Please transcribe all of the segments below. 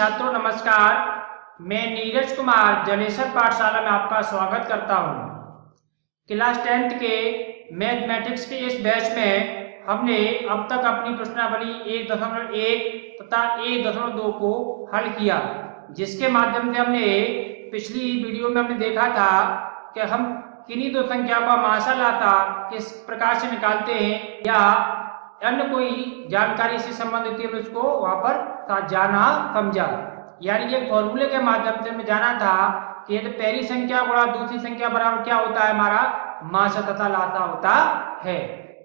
छात्रों नमस्कार। मैं नीरज कुमार जलेसर पाठशाला में आपका स्वागत करता हूं। क्लास 10th के मैथमेटिक्स के इस बैच में हमने अब तक अपनी प्रश्नावली 1.1 तथा 1.2 को हल किया, जिसके माध्यम से हमने पिछली वीडियो में हमने देखा था कि हम किन्हीं दो संख्या का माशाल्लाह किस प्रकार से निकालते हैं या अन्य कोई जानकारी से संबंधित है उसको वहां पर जाना समझा। यानी कि फॉर्मूले के माध्यम से हमें जाना था कि यदि पहली संख्या गुणा दूसरी संख्या बराबर क्या होता है, हमारा माशा तथा लासा होता है।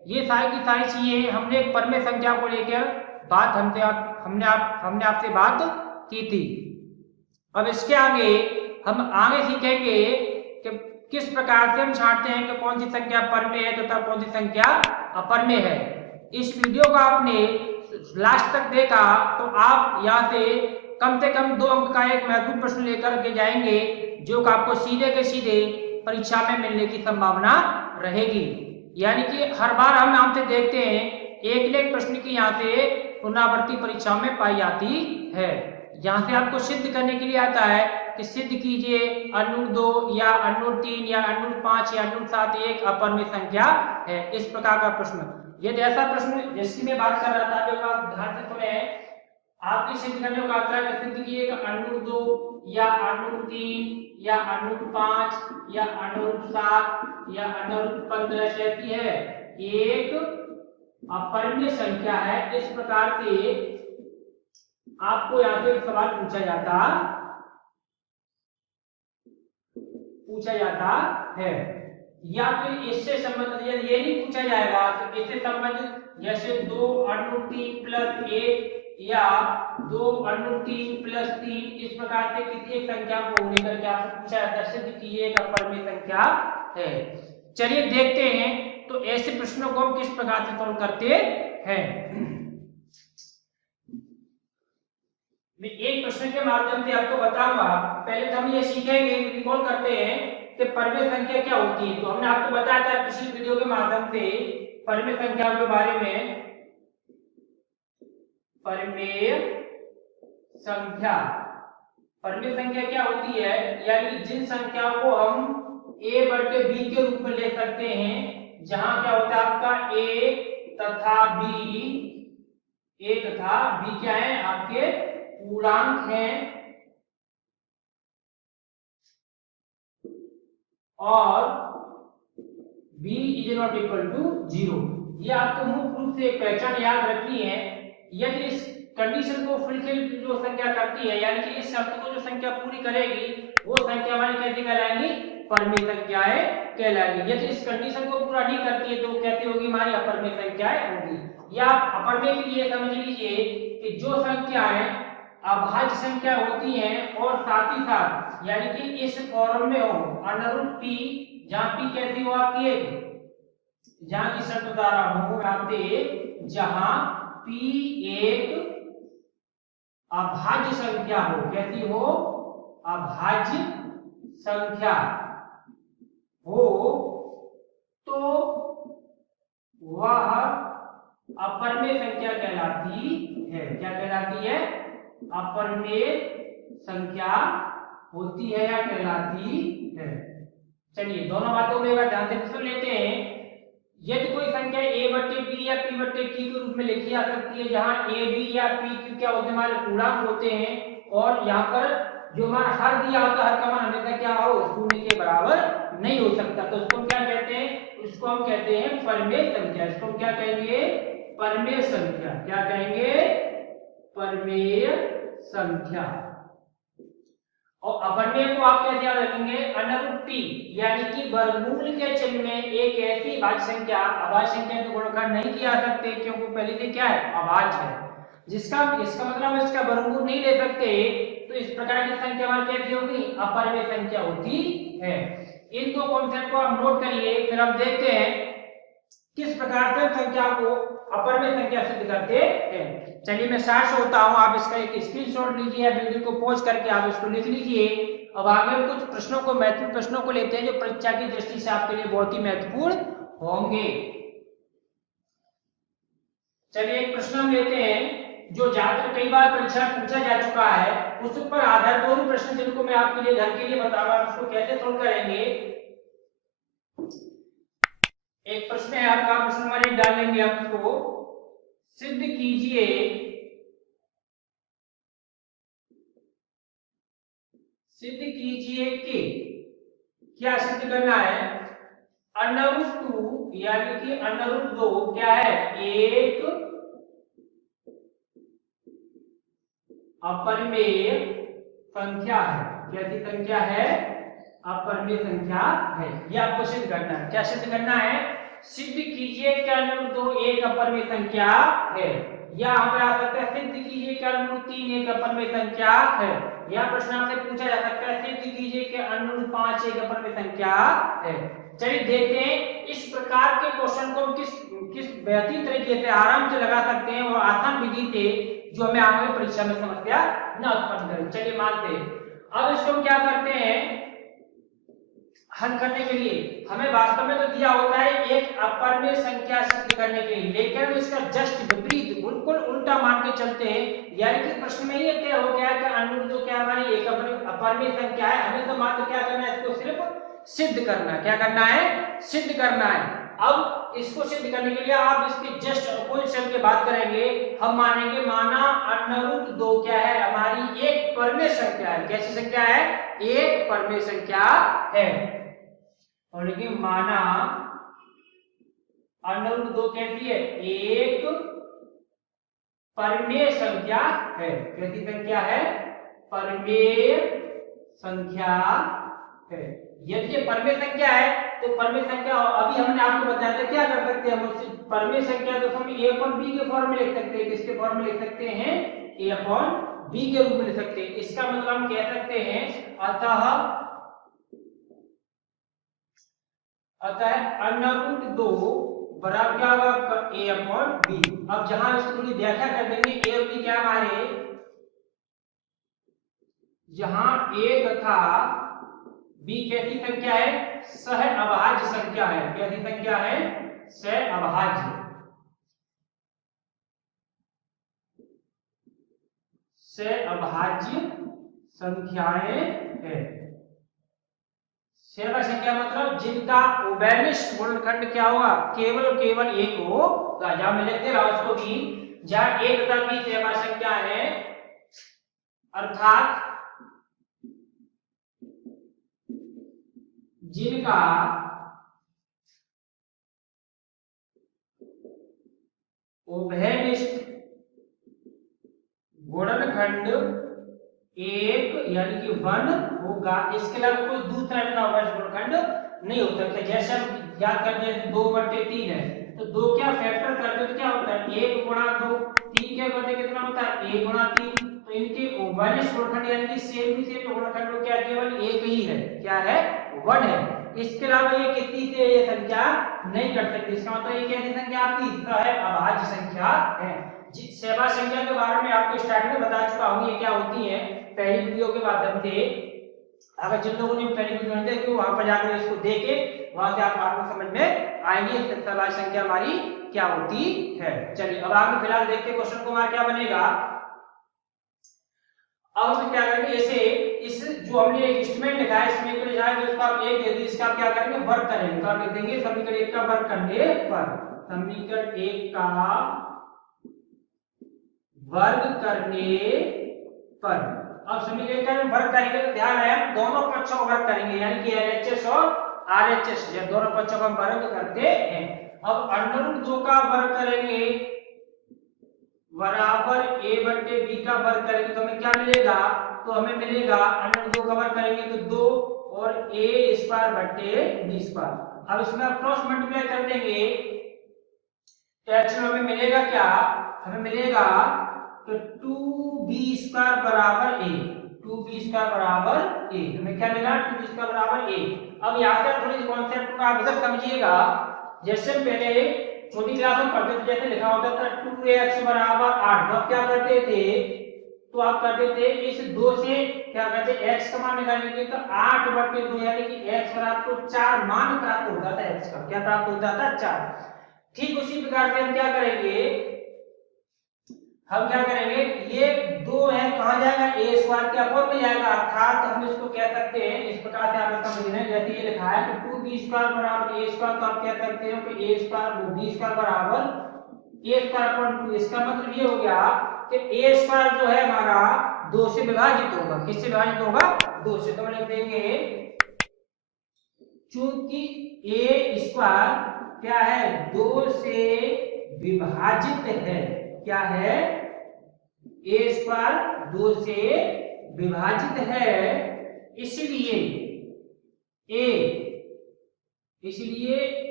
ये सारी की सारी चीजें हमने एक परमेय संख्या को लेकर बात हमने आपसे बात की थी। अब इसके आगे हम सीखेंगे कि किस प्रकार से हम छांटते हैं कि कौन सी संख्या परमेय है तथा कौन सी संख्या अपरमेय है। इस वीडियो को आपने लास्ट तक देखा तो आप यहाँ से कम 2 अंक का एक महत्वपूर्ण प्रश्न लेकर के जाएंगे, जो कि आपको सीधे के सीधे परीक्षा में मिलने की संभावना रहेगी। यानी कि हर बार हम आपसे देखते हैं एक प्रश्न की यहाँ से पुनरावृत्ति परीक्षा में पाई जाती है। यहाँ से आपको सिद्ध करने के लिए आता है कि सिद्ध कीजिए √2 या √3 या √5 या √7 एक अपरमेय संख्या है। इस प्रकार का प्रश्न, यदि ऐसा प्रश्न जिसकी मैं बात कर रहा था, जो आप ध्यान से सुने, आपकी सिद्ध करने का आता है कि सिद्ध कीजिएगा √2 या √3 या √5 या √7 या √15 कहती है एक अपरमेय संख्या है। इस प्रकार से आपको यहाँ से एक सवाल पूछा जाता है, या फिर इससे संबंधित यदि ये नहीं पूछा जाएगा तो इससे संबंधित जैसे 2√3+1 या 2√3+3 इस प्रकार से किसी एक संख्या को लेकर के आपसे पूछा जाता है सिद्ध कीजिए एक अपरमेय संख्या है। चलिए देखते हैं तो ऐसे प्रश्नों को हम किस प्रकार से सॉल्व करते हैं। मैं एक प्रश्न के माध्यम से आपको बताऊंगा। पहले तो हम ये सीखेंगे, रिकॉल करते हैं कि परमेय संख्या क्या होती है। तो हमने आपको बताया था पिछली वीडियो के माध्यम से परमेय संख्या के बारे में। परमेय संख्या क्या होती है, यानी जिन संख्याओं को हम a/b के रूप में ले सकते हैं, जहां क्या होता है आपका a तथा b क्या है, आपके पूर्णांक हैं और b ≠ 0। ये आपको मुख्य रूप से पहचान याद रखनी है। यदि इस कंडीशन को फुलफिल जो संख्या करती है, यानी कि इस शर्त को जो संख्या पूरी करेगी, वो संख्या हमारी कैसी कहलाएंगी, परमेय संख्याएं कहलाएंगी। यदि इस कंडीशन को पूरा नहीं करती है तो कैसी होगी, हमारी अपरमेय संख्याएं होगी। या आप अपरमेय के लिए समझ लीजिए कि जो संख्याएं अभाज्य संख्या होती हैं और साथ ही साथ यानी कि इस फॉर्म में हो √p, जहां p कैसी हो आपकी जहां की शर्त बता रहा हूं आपसे, जहां p एक अभाज्य संख्या हो, कैसी हो, अभाज्य संख्या हो, तो वह अपरमेय संख्या कहलाती है। क्या कहलाती है, अपरमेय संख्या होती है या कहलाती है। चलिए दोनों बातों को एक बार ध्यान से सुन लेते हैं। यदि कोई संख्या a/b या p/q के रूप में लिखी जा सकती है, जहां a, b या p, q क्या होते हैं, हमारे पूर्णांक होते हैं, और यहाँ पर जो हमारा हर दिया होता है, हर का मान हमेशा क्या हो, शून्य के बराबर नहीं हो सकता। तो उसको क्या कहते हैं, उसको हम कहते हैं परमेय संख्या। इसको क्या कहेंगे, परमेय संख्या। क्या कहेंगे, परमेय संख्या। और अपरमेय को आप कैसे याद रखेंगे, √p, यानी कि वर्गमूल के चिन्ह में एक ऐसी अभाज्य संख्या, अभाज्य संख्या को गुणनखंड नहीं किया सकते क्योंकि पहले से क्या है, अभाज्य है, इसका मतलब इसका वर्गमूल नहीं ले सकते। तो इस प्रकार की संख्या हमारी कैसी होगी, अपरमेय संख्या होती है। इन दो कॉन्सेप्ट को आप नोट करिए, फिर हम देखते हैं किस प्रकार से संख्या को अपरमेय संख्या सिद्ध करते हैं। चलिए मैं सार से होता हूं, आप इसका एक स्क्रीनशॉट लीजिए, वीडियो को पॉज करके आप इसको लिख लीजिए। अब आगे हम कुछ प्रश्नों को, महत्वपूर्ण प्रश्नों को लेते हैं, जो परीक्षा की दृष्टि से आपके लिए बहुत ही महत्वपूर्ण होंगे। चलिए एक प्रश्न हम लेते हैं जो ज्यादातर कई बार परीक्षा में पूछा जा चुका है, उस पर आधारित दो प्रश्न जिनको मैं आपके लिए घर के लिए बता रहा हूं, उसको कैसे सोल्व करेंगे। एक प्रश्न है आपका, प्रश्न नंबर 1 डाल लेंगे आप इसको। सिद्ध कीजिए कि क्या सिद्ध करना है, अंडर रूट 2 यानी कि अंडर रूट 2 क्या है, एक अपरिमेय संख्या है। कैसी संख्या है, अपरिमेय संख्या है। यह आपको सिद्ध करना है। क्या सिद्ध करना है, सिद्ध कीजिए कि अंडर रूट 2 एक अपरिमेय संख्या है। या हमें आ सकता है सिद्ध कीजिए कि अंडर रूट 3 एक अपरिमेय संख्या है। यह प्रश्न आपसे पूछा जा सकता है सिद्ध कीजिए कि अंडर रूट 5 एक अपरिमेय संख्या है। चलिए देखते हैं इस प्रकार के क्वेश्चन को किस बेहतरीन तरीके से आराम से लगा सकते हैं और आसान विधि से, जो हमें आगे परीक्षा में समस्या न उत्पन्न करे। चलिए मानते हैं। अब इसको हम क्या करते हैं, हल करने के लिए हमें वास्तव में तो दिया होता है एक अपरिमेय संख्या सिद्ध करने के लिए, लेकिन इसका जस्ट विपरीत बिल्कुल उल्टा मान के चलते हैं। यानी कि प्रश्न में ये तय हो गया कि अंडर रूट 2 क्या हमारी एक अपरिमेय संख्या है। हमें तो मात्र क्या करना है, इसको सिर्फ सिद्ध करना है। क्या करना है, सिद्ध करना है। अब इसको सिद्ध करने के लिए आप इसके जस्ट अपोजिट चल के बात करेंगे। हम मानेंगे माना अंडर रूट 2 क्या है, हमारी एक परिमेय संख्या है। कैसी संख्या है, एक परिमेय संख्या है। और लेकिन माना अंडर रूट 2 कैसी है, एक परिमेय संख्या है। कैसी संख्या है, परिमेय संख्या है। यदि ये परिमेय संख्या है तो परिमेय संख्या, अभी हमने आपको बताया था क्या कर सकते हैं हम उससे परिमेय संख्या तो हम a अपॉन b के फॉर्म में लिख सकते हैं। किसके फॉर्म में लिख सकते हैं, a अपॉन b के रूप में लिख सकते हैं। इसका मतलब हम कह सकते हैं अतः अंडर रूट 2 बराबर क्या होगा आपका a अपॉन b। अब जहां इसको थोड़ी व्याख्या कर देंगे, a और b क्या हमारे, जहां a तथा b कैसी संख्या है, सह अभाज्य संख्या है। कैसी संख्या है, सह अभाज्य, सह अभाज्य संख्याएं है। सह संख्या मतलब जिनका उभयनिष्ठ गुणनखंड क्या होगा, केवल एक होगा। जहां मैं लिख दे रहा हूं उसको भी, जहां एक तथा b सह संख्या है, अर्थात जिनका उभयनिष्ठ गुणनखंड एक यानी कि 1 होगा। इसके अलावा कोई दूसरा उभयनिष्ठ गुणनखंड नहीं हो सकता। जैसे हम याद करते हैं 2/3 है, तो 2 क्या फैक्टर करते तो क्या होता है, 1 गुणा 2, 3 क्या करते कितना होता है, 1 गुणा 3। तो इनके उभयनिष्ठ गुणनखंड यानी कि सेम गुणनखंड क्या केवल एक ही है, क्या है, 1 है। इसके अलावा ये किसी से ये संख्या नहीं कर सकती। इसका मतलब ये कैसी संख्या आपकी है, अभाज्य संख्या है। सहभाज्य संख्या के बारे में आपको स्टार्टिंग में बता चुका हूं ये क्या होती है पहली वीडियो के माध्यम से। अगर जिन लोगों ने पहली वीडियो नहीं देखी वहां पर जाकर इसको देखे, वहां से आपको समझ में आएगी सहभाज्य संख्या हमारी क्या होती है। चलिए अब आगे फिलहाल देखते हैं क्वेश्चन को हमारा क्या बनेगा। अब हम क्या करेंगे, ऐसे इस जो हमने एक इंस्ट्रूमेंट लिखा है, इसमें को लिखा है तो उसका आप एक दे दीजिए, इसका क्या करेंगे, वर्क करेंगे। तो आप लिख देंगे समीकरण 1 का वर्क करने पर, समीकरण 1 का वर्ग करने पर। अब समीकरण का वर्ग करेंगे तो ध्यान है हम दोनों पक्षों का वर्ग करेंगे, यानी कि LHS और RHS, ये दोनों पक्षों का वर्ग करते हैं। अब अंडर रूट 2 का वर्ग करेंगे बराबर a/b का वर्ग करेंगे तो हमें क्या मिलेगा, तो हमें मिलेगा अंडर रूट 2 का वर्ग करेंगे तो 2 और a²/b²। अब इसमें आप क्रॉस मल्टीप्लाई कर देंगे तो एक्चुअली हमें मिलेगा क्या, हमें मिलेगा तो 2b² बराबर a, 2b² बराबर a। हमें क्या मिला, 2b² बराबर a। अब यहाँ से थोड़ी कॉन्सेप्ट को आप इधर समझिएगा। जैसे पहले छोटी क्लास में पढ़ते थे, जैसे लिखा होता था 2x बराबर 8, तो आप क्या करते थे, तो आप करते थे इस 2 से क्या करते, x का मान निकालेंगे तो 8/2 यानी कि x बराबर आपको 4 मान प्राप्त हो जाता है। x का क्या प्राप्त हो जाता है, 4। ठीक उसी प्रकार से हम क्या करेंगे, हम क्या करेंगे, ये 2 है कहां जाएगा, ए स्क्वायर के अपॉन में जाएगा, अर्थात हम इसको कह सकते हैं इस प्रकार से आप समझ रहे हैं, जैसे ये लिखा है कि 2b स्क्वायर बराबर a स्क्वायर, तो आप कह सकते हो कि a स्क्वायर वो b स्क्वायर बराबर a स्क्वायर अपॉन 2। इसका मतलब ये हो गया कि a स्क्वायर जो है हमारा 2 से विभाजित होगा, किससे विभाजित होगा, 2 से। तो हम लिख देंगे चूंकि a स्क्वायर क्या है, 2 से विभाजित है, क्या है, a स्क्वायर 2 से विभाजित है, इसलिए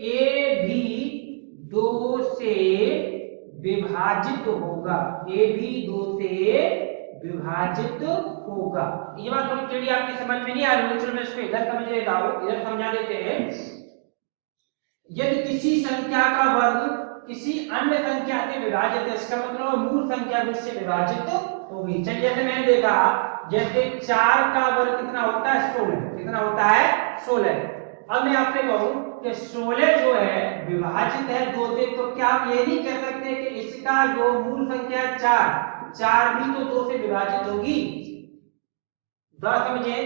a भी 2 से विभाजित होगा, a भी 2 से विभाजित होगा। ये बात थोड़ी टेढ़ी आपकी समझ में नहीं आ रही, चलो मैं इसको इधर समझ लेता हूं, इधर समझा देते हैं। यदि किसी संख्या का वर्ग किसी अन्य संख्या से विभाजित है, इसका मतलब मूल संख्या उससे विभाजित होगी। चलिए जैसे मैंने देखा, जैसे 4 का वर्ग कितना होता है, 16, कितना होता है, 16। अब मैं आपसे कहूं कि 16 जो है विभाजित है 2 से, तो क्या आप ये नहीं कह सकते कि इसका जो मूल संख्या है 4 भी तो 2 से विभाजित होगी। दोबारा समझिए,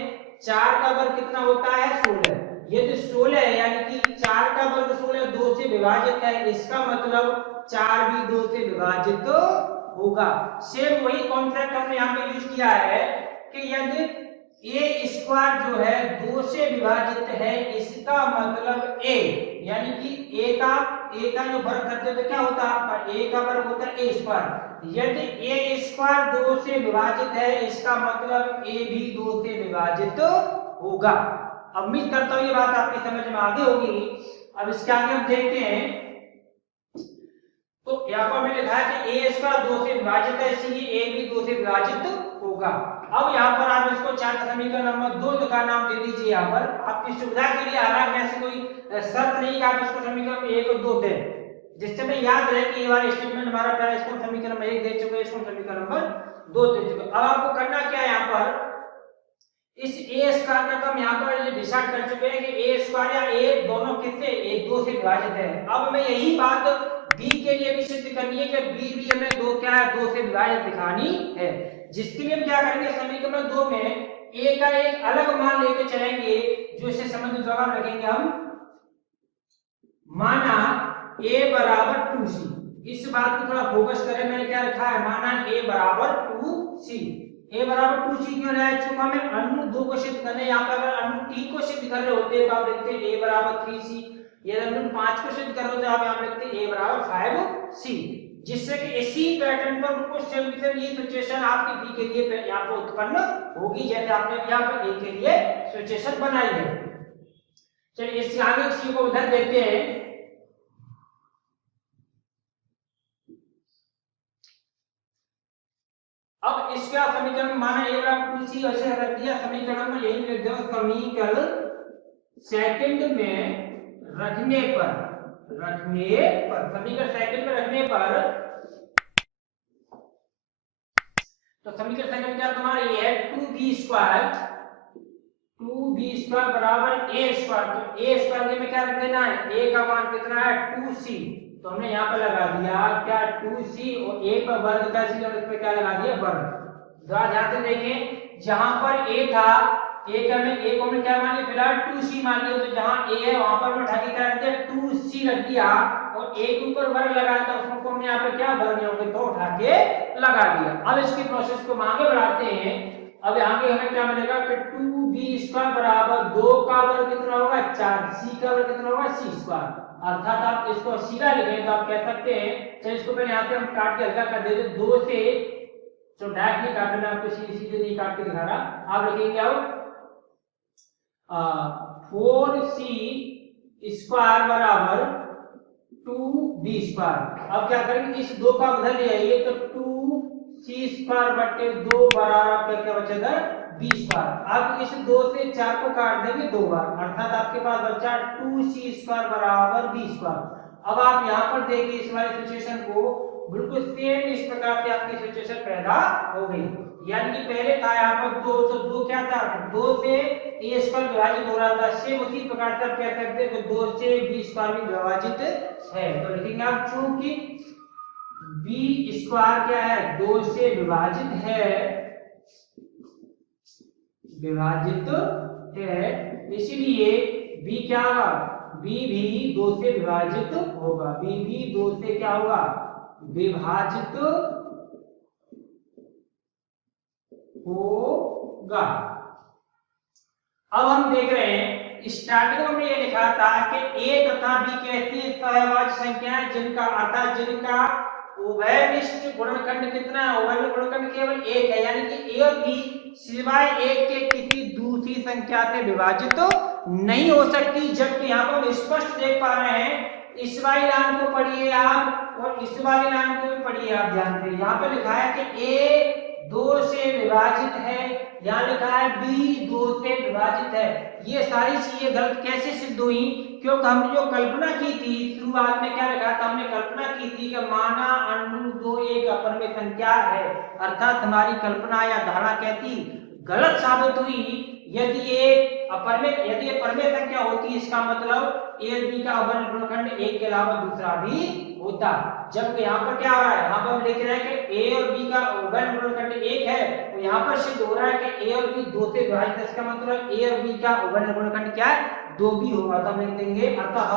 4 का वर्ग कितना होता है, 16। यदि 16 है यानी कि 4 का वर्ग 16 2 से विभाजित है, इसका मतलब 4 भी 2 से विभाजित होगा। सेम वही कॉन्सेप्ट हमने यहाँ पे यूज किया है कि यदि a स्क्वायर जो है 2 से विभाजित है, इसका मतलब a, यानी कि a का जो वर्ग करते हैं तो क्या होता है आपका, a का वर्ग होता है a स्क्वायर। यदि a स्क्वायर 2 से विभाजित है, इसका मतलब a भी 2 से विभाजित होगा। उम्मीद करता हूं ये बात आपकी समझ में आगे होगी। अब इसके आगे हम देखते हैं, तो यहाँ पर मैंने लिखा है कि a स्क्वायर 2 से विभाजित है, इसलिए a भी 2 से विभाजित होगा। अब यहाँ पर आप इसको 4 का समीकरण नंबर 2 का नाम दे दीजिए। यहाँ पर आपकी सुविधा के लिए, हालांकि ऐसी कोई शर्त नहीं कि आप इसको समीकरण 1 और 2 दें, जिससे मैं याद रहे कि ये वाला स्टेटमेंट हमारा पहले इसको समीकरण नंबर 1 दे चुके, इसको समीकरण नंबर 2 दे चुके। अब आपको करना क्या है, यहाँ पर इस a स्क्वायर का हम यहाँ पर ये डिसाइड कर चुके हैं कि a स्क्वायर या a दोनों किससे, 2 से विभाजित है। अब हमें यही बात b के लिए भी सिद्ध करनी है कि b भी हमें 2 क्या है, 2 से विभाजित दिखानी है, जिसके लिए हम क्या करेंगे, समीकरण 2 में a का एक अलग मान लेके चलेंगे, जो इससे संबंधित जवाब रखेंगे हम। माना a बराबर 2c, इस बात को थोड़ा फोकस करें, मैंने क्या लिखा है, माना a बराबर 2c। a बराबर 2c क्यों रहा है, चूंकि हमें अणु 2 को सिद्ध करने, यहाँ पर अगर अणु 3 को सिद्ध कर रहे होते तो आप लिखते a बराबर 3c, ये अणु 5 को सिद्ध कर रहे होते आप यहाँ लिखते a बराबर 5c, जिससे कि इसी पैटर्न पर बिल्कुल सेम टू सेम ये सिचुएशन आपके b के लिए यहाँ पर उत्पन्न होगी, जैसे आपने यहाँ पर a के लिए सिचुएशन बनाई है। चलिए इससे आगे c को उधर देखते हैं। अब इसका समीकरण माना a बराबर 2c ऐसे रख दिया, समीकरण में यही लिख दो, समीकरण सेकंड में रखने पर समीकरण सेकंड में रखने पर, तो समीकरण सेकंड क्या तुम्हारा ये है, 2b स्क्वायर बराबर a स्क्वायर। तो a स्क्वायर में क्या रख देना है, a का मान कितना है, 2c, तो हमने यहाँ पर लगा दिया क्या, 2c, और a पर वर्ग का सी, और इस पे क्या लगा दिया, वर्ग। ध्यान से देखें, जहां पर a था, a का में a को हमने क्या मान लिया, फिलहाल 2c मान लिया, तो जहां a है वहां पर मैं उठा के क्या रख दिया, 2c रख दिया, और a के ऊपर वर्ग लगाया था, उसको हमने यहाँ पे क्या वर्ग होंगे तो उठा के लगा दिया। अब इसकी प्रोसेस को आगे बढ़ाते हैं। अब आगे हमें क्या मिलेगा कि 2b स्क्वायर बराबर 2 का वर्ग कितना होगा, 4, c का वर्ग कितना होगा, c स्क्वायर। अर्थात आप इसको सीधा लिखें तो आप कह सकते हैं, चलिए इसको पहले यहाँ पे हम काट के हल्का कर देते, 2 से, तो डायरेक्ट नहीं काटना, मैं आपको सीधे सीधे नहीं काट के दिखा रहा, आप लिखेंगे अब 4c स्क्वायर बराबर 2b स्क्वायर। अब क्या करेंगे, इस 2 का उधर ले आइए, तो 2c स्क्वायर बटे 2 बराबर क्या बचेगा, b स्क्वायर। अब इस 2 से 4 को काट देंगे 2 बार, अर्थात आपके पास बचा 2c स्क्वायर बराबर b स्क्वायर। अब आप यहाँ पर देखिए इस वाली सिचुएशन को, बिल्कुल सेम इस प्रकार से आपकी सिचुएशन पैदा हो गई, यानी कि पहले था यहाँ पर 2, तो 2 क्या था, 2 से a स्क्वायर विभाजित हो रहा था, सेम उसी प्रकार से आप कह सकते हैं कि 2 से b स्क्वायर भी विभाजित है। तो लिखेंगे आप चूंकि b बी स्क्वायर क्या है, 2 से विभाजित है, इसलिए बी क्या होगा, बी भी 2 से विभाजित होगा, बी भी 2 से क्या होगा, विभाजित होगा। अब हम देख रहे हैं स्टार्टिंग में ये लिखा था कि ए तथा बी कैसी सहभाज्य संख्या है जिनका अर्थात जिनका उभयनिष्ठ गुणनखंड कितना है, उभयनिष्ठ गुणनखंड केवल एक है, यानी कि ए और बी सिवाय एक के किसी दूसरी संख्या से विभाजित तो नहीं हो सकती। जबकि यहाँ पर हम स्पष्ट देख पा रहे हैं, इस वाली लाइन को पढ़िए आप और इस वाली लाइन को भी पढ़िए आप, ध्यान से यहाँ पे लिखा है कि ए 2 से विभाजित है, यहाँ लिखा है बी 2 से विभाजित है। ये सारी चीजें गलत कैसे सिद्ध हुई, क्योंकि हमने जो कल्पना की थी शुरुआत में, क्या लिखा था, हमने कल्पना की थी कि माना √2 एक अपरिमेय संख्या है, अर्थात हमारी कल्पना या धारणा कहती गलत साबित हुई। यदि ये अपरिमेय संख्या होती, इसका मतलब ए और बी का अवयव गुणनखंड एक के अलावा दूसरा भी होता। जबकि यहाँ पर क्या हो रहा है, यहाँ पर हम लिख रहे हैं कि ए और बी का अवयव गुणनखंड एक है, तो यहाँ पर सिद्ध हो रहा है कि ए और बी 2 से विभाजित है, इसका मतलब ए और बी का अवयव गुणनखंड क्या है, 2 भी होगा। तो हम लिख देंगे अतः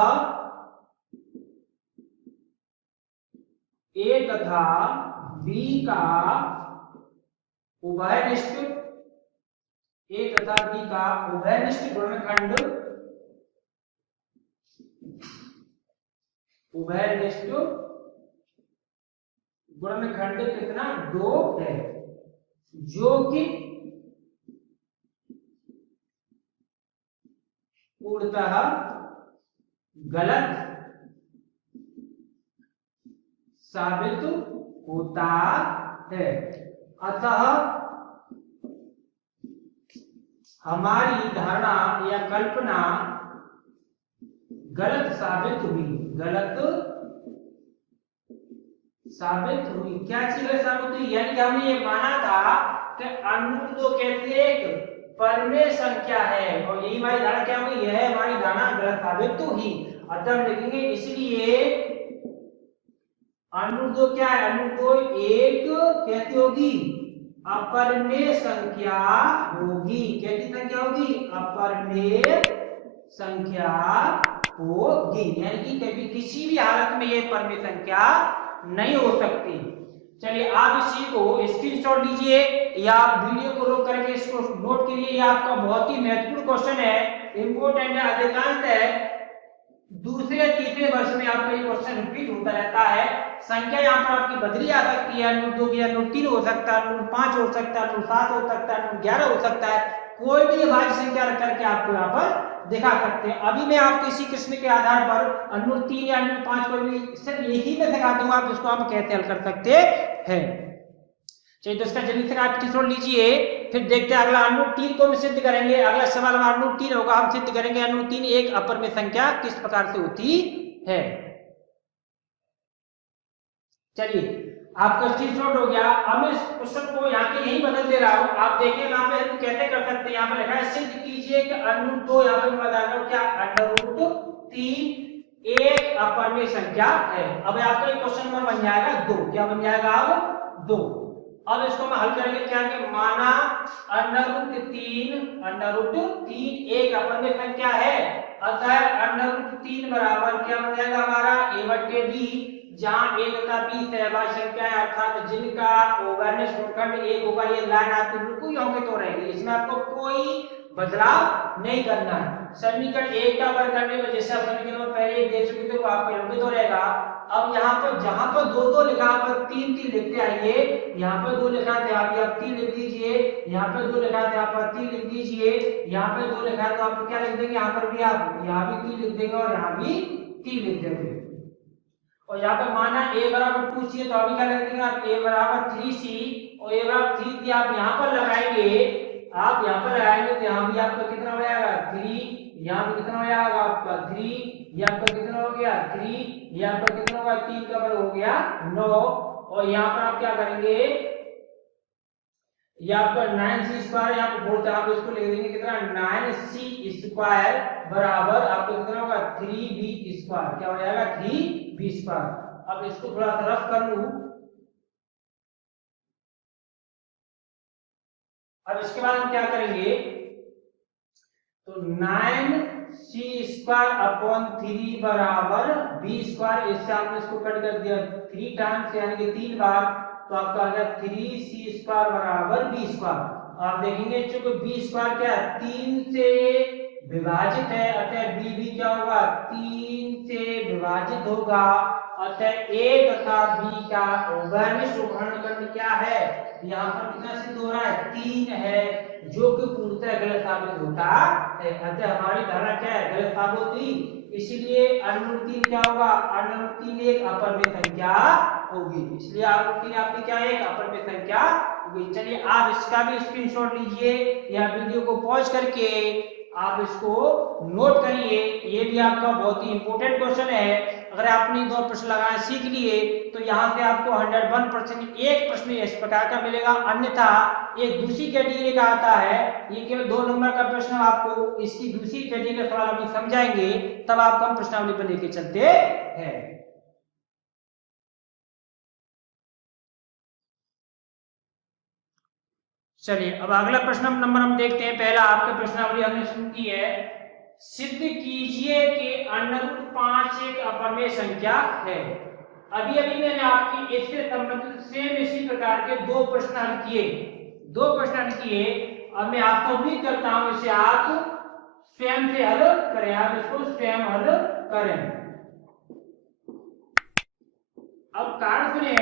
ए तथा बी का उभयनिष्ठ, ए तथा बी का उभयनिष्ठ गुणनखंड, उभयनिष्ठ गुणनखंड कितना, 2 है, जो कि पूर्णतः गलत साबित होता है। अतः हमारी धारणा या कल्पना गलत साबित हुई, गलत साबित हुई। क्या चीज गलत साबित हुई, यानी कि हमने ये माना था कि √2 कैसे एक परिमेय संख्या है, और यही हमारी धारणा क्या हुई, यह हमारी धारणा गलत साबित हुई। अतः हम लिखेंगे इसलिए √2 क्या है, √2 एक कैसी होगी, अपरिमेय संख्या होगी। कैसी संख्या होगी, अपरिमेय संख्या होगी, यानी कि कभी किसी भी हालत में ये परिमेय संख्या नहीं हो सकती। चलिए आप इसी को स्क्रीनशॉट लीजिए या वीडियो को रोक करके इसको नोट करिए, ये आपका बहुत ही महत्वपूर्ण क्वेश्चन है, इंपोर्टेंट है, अधिकांश है दूसरे तीसरे वर्ष में आपका ये क्वेश्चन रिपीट होता रहता है। संख्या यहाँ पर आपकी बदली आ सकती है, √2 की √3 हो सकता है, √5 हो सकता है, √7 हो सकता है, √11 हो सकता है, कोई भी भाज्य संख्या रख करके आपको यहाँ पर दिखा सकते हैं। अभी मैं आपको इसी प्रश्न के आधार पर √3 या √5 को भी सिर्फ यही में दिखा दूंगा, आप इसको आप कैसे हल कर सकते हैं। चलिए तो इसका जल्दी से आप स्क्रीनशॉट लीजिए, फिर देखते हैं अगला √3 को भी सिद्ध करेंगे। अगला सवाल हमारा √3 होगा, हम सिद्ध करेंगे √3 एक अपरिमेय संख्या किस प्रकार से होती है। चलिए आपका स्क्रीनशॉट हो गया। अब इस क्वेश्चन को यहाँ के यही बदल दे रहा हूँ, आप देखिए यहाँ पे हम कैसे कर सकते हैं। यहाँ पे लिखा है सिद्ध कीजिए कि √2 यहाँ पे बता रहा हूँ क्या, √3 एक अपरिमेय संख्या है। अब आपका क्वेश्चन नंबर बन जाएगा 2, क्या बन जाएगा अब 2। अब इसको हम हल करेंगे क्या, कि माना √3 एक अपरिमेय संख्या है, अतः √3 बराबर क्या बन जाएगा हमारा a/b, जहां a तथा b सहभाज्य संख्या है, अर्थात जिनका उभयनिष्ठ गुणनखंड एक होगा। ये लाइन आपकी बिल्कुल योग्य तो रहेगी, इसमें आपको कोई बदलाव नहीं करना है। समीकरण 1 का वर्ग करने में जैसे आप समीकरण में पहले देख चुके थे वो आपका योग्य तो रहेगा। अब यहाँ पर जहां पर 2 लिखा पर 3 लिखते आइए, यहाँ पर 2 लिखा था आप 3 लिख दीजिए, यहाँ पर 2 लिखा था आप 3 लिख दीजिए, यहाँ पर 2 लिखा तो आप क्या लिख देंगे, यहाँ पर भी आप यहाँ भी 3 लिख देंगे और यहाँ भी 3 लिख देंगे। और यहाँ पर माना a बराबर 2c है, तो अभी क्या लिख देंगे आप a बराबर 3c, और a बराबर 3 आप यहाँ पर लगाएंगे, आप यहाँ पर लगाएंगे तो यहाँ भी आपका कितना हो जाएगा 3, यहाँ पे कितना हो जाएगा आपका 3, यहाँ पर कितना हो गया 3, यहाँ पर कितना होगा 3 का वर्ग हो गया 9, और यहाँ पर आप क्या करेंगे, यहाँ पर 9c² यहाँ पर बोलते हैं, आप इसको लिख देंगे कितना 9c² बराबर आपको कितना होगा 3b², क्या हो जाएगा 3b²। अब इसको थोड़ा सा रफ कर लूं अब इसके बाद हम क्या करेंगे, तो 9c² अपॉन 3 बराबर b²। इससे आपने इसको कट कर दिया 3 टाइम्स यानी कि 3 बार, तो आपका आ गया 3c² बराबर b²। आप देखेंगे चूंकि b² क्या है 3 से विभाजित है, अतः b भी क्या होगा 3 से विभाजित होगा, अतः a तथा b का उभयनिष्ठ गुणनखंड क्या है, यहाँ पर कितना सिद्ध हो रहा है 3 है, जो कि पूर्णतः गलत साबित होता है। अतः हमारी धारणा क्या है, गलत साबित हुई, इसीलिए अनुरूप 3 क्या होगा, अनुरूप 3 एक अपरिमेय संख्या होगी, इसलिए अनुरूप 3 आपकी क्या है, एक अपरिमेय संख्या होगी। चलिए आप इसका भी स्क्रीनशॉट लीजिए या वीडियो को पॉज करके आप इसको नोट करिए, ये भी आपका बहुत ही इंपॉर्टेंट क्वेश्चन है। अगर आपने 2 प्रश्न लगाना सीख लिए तो यहाँ से आपको 101% एक प्रश्न इस प्रकार का मिलेगा, अन्यथा एक दूसरी कैटेगरी का आता है, ये केवल 2 नंबर का प्रश्न, आपको इसकी दूसरी कैटेगरी का सवाल अभी समझाएंगे, तब आपको हम प्रश्नावली पर लेके चलते हैं। चलिए अब अगला प्रश्न नंबर हम देखते हैं। पहला आपके प्रश्नावली हमने शुरू की है, सिद्ध कीजिए कि √5 एक अपरिमेय संख्या है। अभी अभी मैंने आपकी इससे संबंधित सेम इसी प्रकार के 2 प्रश्न हल किए, 2 प्रश्न हल किए। अब मैं आपको उम्मीद करता हूं इसे आप स्वयं से हल करें, आप इसको स्वयं हल करें। अब कारण सुने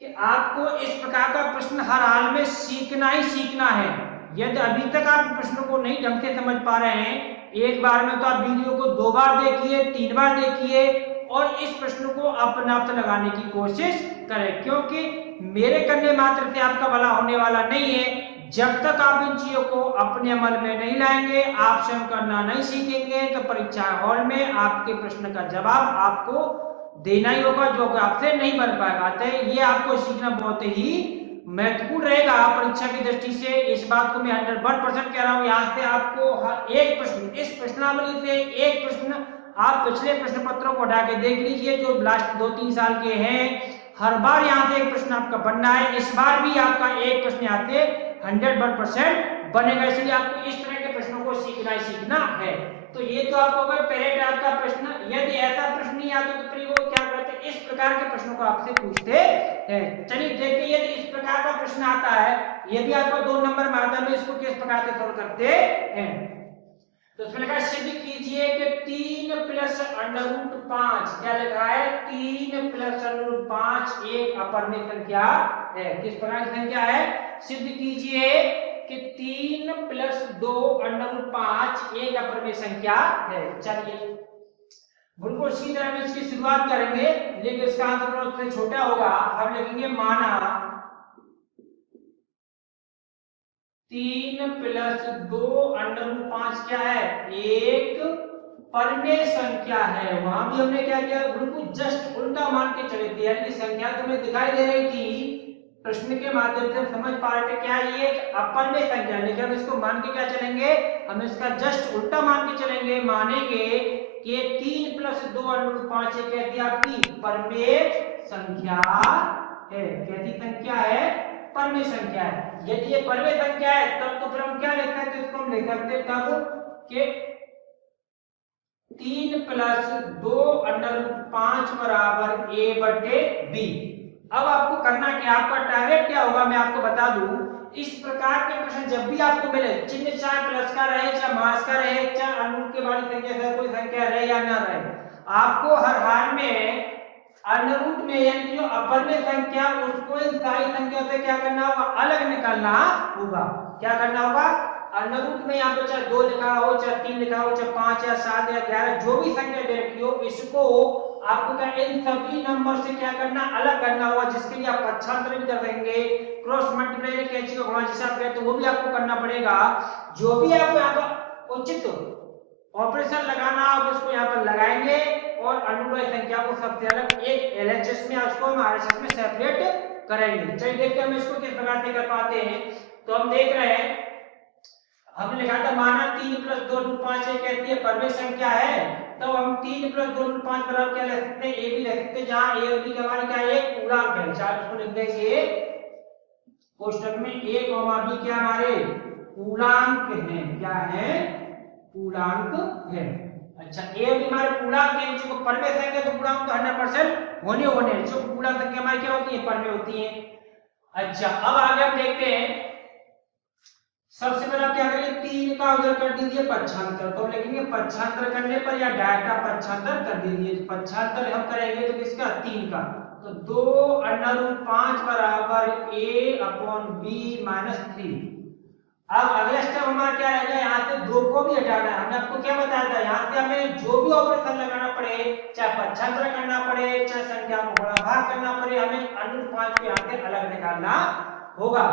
कि आपको इस प्रकार का प्रश्न हर हाल में सीखना ही सीखना है। यदि अभी तक आप प्रश्नों को नहीं ढंग से समझ पा रहे हैं, एक बार में तो आप वीडियो को 2 बार देखिए, 3 बार देखिए और इस प्रश्न को अपने आप से लगाने की कोशिश करें, क्योंकि मेरे करने मात्र से आपका भला होने वाला नहीं है। जब तक आप इन चीजों को अपने अमल में नहीं लाएंगे, आप स्वयं करना नहीं सीखेंगे, तो परीक्षा हॉल में आपके प्रश्न का जवाब आपको देना ही होगा, जो आपसे नहीं बन पाएगा। तो ये आपको सीखना बहुत ही महत्वपूर्ण रहेगा परीक्षा की दृष्टि से। इस बात को मैं 101% कह रहा हूँ। यहाँ से आपको एक प्रश्न, इस प्रश्नावली से एक प्रश्न आप पिछले प्रश्न पत्रों को हटा के देख लीजिए, जो लास्ट 2-3 साल के हैं, हर बार यहाँ से एक प्रश्न आपका बनना है। इस बार भी आपका एक प्रश्न यहाँ से 101% बनेगा, इसलिए आपको इस तरह के प्रश्नों को सीखना ही सीखना है। तो ये तो आपको अगर पहले टाइप का प्रश्न, यदि ऐसा प्रश्न नहीं आता तो फिर वो क्या करते हैं, इस प्रकार के प्रश्नों को आपसे पूछते हैं। चलिए देखिए, यदि इस प्रकार का प्रश्न आता है, ये भी आपको 2 नंबर में आता है, इसको किस प्रकार से सॉल्व करते हैं। तो इसमें लिखा है सिद्ध कीजिए कि 3 + √5, क्या लिखा है 3 + √5 एक अपरिमेय संख्या है। किस प्रकार की संख्या है, सिद्ध कीजिए कि 3 + 2 √5 एक अपरिमेय संख्या है। चलिए बिल्कुल इसी तरह में इसकी शुरुआत करेंगे, लेकिन इसका आंसर उससे छोटा होगा। हम लिखेंगे माना 3 + 2 √5 क्या है, एक परिमेय संख्या है। वहां भी हमने क्या किया, बिल्कुल जस्ट उल्टा मान के चले थे, यानी संख्या तुम्हें दिखाई दे रही थी, प्रश्न के माध्यम से समझ पा रहे थे क्या ये अपरिमेय संख्या, लेकिन हम इसको मान के क्या चलेंगे, हम इसका जस्ट उल्टा मान के चलेंगे। मानेंगे कि 3 + 2 √5 कहती है आपकी परिमेय संख्या है। कैसी संख्या है, परिमेय संख्या है। यदि ये परिमेय संख्या है तब तो फिर हम क्या लिख सकते हैं, इसको हम लिख सकते हैं तब कि 3 + 2 √5 बराबर a/b। अब आपको करना क्या, आपका टारगेट क्या होगा, मैं आपको बता दूं। इस प्रकार के प्रश्न जब भी आपको मिले, चिन्ह चाहे प्लस का रहे, चाहे माइनस का रहे, चाहे अनुरूप के वाली संख्या से कोई संख्या रहे या ना रहे, आपको हर हाल में अनुरूप में यानी जो अपरिमेय संख्या उसको इन सारी संख्या से क्या करना होगा, अलग निकालना होगा। क्या करना होगा, अनुरूप में यहाँ पे चाहे 2 लिखा हो, चाहे 3 लिखा हो, चाहे 5 या 7 या 11 जो भी संख्या दे रखी हो, इसको आपको क्या इन सभी नंबर से क्या करना, अलग करना होगा, जिसके लिए आप पक्षांतर भी कर देंगे, क्रॉस मल्टीप्लाई कैंची का गुणा जिसे आप कहते हैं वो भी आपको करना पड़ेगा। जो भी आपको यहाँ पर उचित ऑपरेशन लगाना आप उसको यहाँ पर लगाएंगे और अनुरूप संख्या को सबसे अलग एक एलएचएस में उसको हम आरएचएस में सेपरेट करेंगे। चलिए देखते हैं हम इसको किस प्रकार से कर पाते हैं। तो हम देख रहे हैं, हमने लिखा था माना 3 + 2 √5 कहती है परिमेय संख्या है, तो हम 3 + 2 √5 बराबर क्या लिख सकते हैं, a भी लिख सकते हैं, जहां a और b का मान क्या है, एक पूर्णांक है। चाहे उसको लिख देंगे कोष्टक में a कॉमा b क्या हमारे पूर्णांक हैं, क्या है पूर्णांक है। अच्छा a और b हमारे पूर्णांक हैं, जो परमेय संख्या तो पूर्णांक तो 100% होने जो पूर्णांक संख्या हमारी क्या होती है परमेय होती है। अच्छा अब आगे हम देखते हैं, सबसे पहले आप क्या करेंगे 3 का उधर कर दीजिए पक्षांतर, तो लिखेंगे पक्षांतर करने पर या डायरेक्ट आप पक्षांतर कर दीजिए, पक्षांतर हम करेंगे तो किसका 3 का, तो 2√5 बराबर a/b-3। अब अगला स्टेप हमारा क्या रहेगा, यहाँ से 2 को भी हटाना है। हमने आपको क्या बताया था, यहाँ से हमें जो भी ऑपरेशन लगाना पड़े, चाहे पक्षांतर करना पड़े, चाहे संख्या को बड़ा भाग करना पड़े, हमें √5 को यहाँ से अलग निकालना होगा।